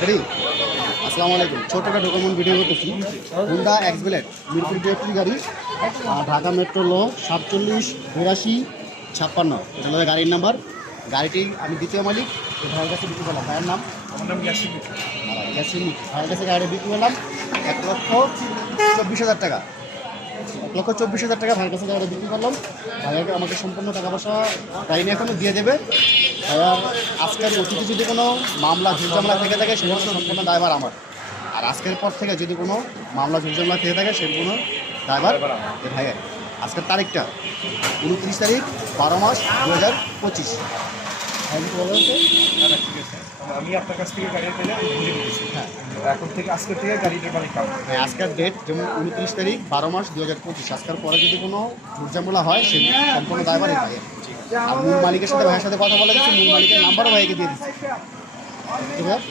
Ready? আসসালামু আলাইকুম। ছোট একটা ডকুমেন্ট ভিডিও করতেছি। Honda x blade Mirpur DFT গাড়ি, ঢাকা মেট্রো ল 478256। এটা হলো গাড়ির নাম্বার। গাড়িটি আমি দ্বিতীয় মালিক। এই ভাইয়ের কাছে বিক্রি করলাম। ভাইয়ের নাম? আমার নাম ইয়াসিন। ইয়াসিন। ভাইয়ের কাছে গাড়িটা বিক্রি করলাম 1,24,000 টাকা। 1,24,000 টাকা ভাইয়ের কাছে গাড়িটা বিক্রি করলাম। ভাইয়াকে আমাকে সম্পূর্ণ টাকা পয়সা গাড়ি এখনও দিয়ে দেবে। ভাইয়ার আজকের অতীতে যদি কোনো মামলা ঝুলঝামলা থেকে থাকে সেগুলো সম্পূর্ণ দায়ভার আমার। আর আজকের পর থেকে যদি কোনো মামলা ঝুলঝামলা থেকে থাকে সেগুলো দায়ভার এ ভাইয়ের। আজকের তারিখটা 29 তারিখ 12 মাস 2025। ভাই কি বলা হচ্ছে? ঠিক আছে, আমি আপনার কাছ থেকে গাড়ি পেলে আমি বুঝে দিতেছি। হ্যাঁ এখন থেকে আজকের থেকে গাড়িটার মালিক পাবো। হ্যাঁ, আজকের ডেট যেমন 29 তারিখ 12 মাস 2025। আজকের পরে যদি কোনো ঝুলঝামলা হয় সে সম্পূর্ণ দায়ভার এই ভাইয়ের। আর মূল মালিকের সাথে ভাইয়ের সাথে কথা বলে দিচ্ছি, মূল মালিকের নাম্বারও ভাইকে দিয়ে দিচ্ছি। ঠিক আছে।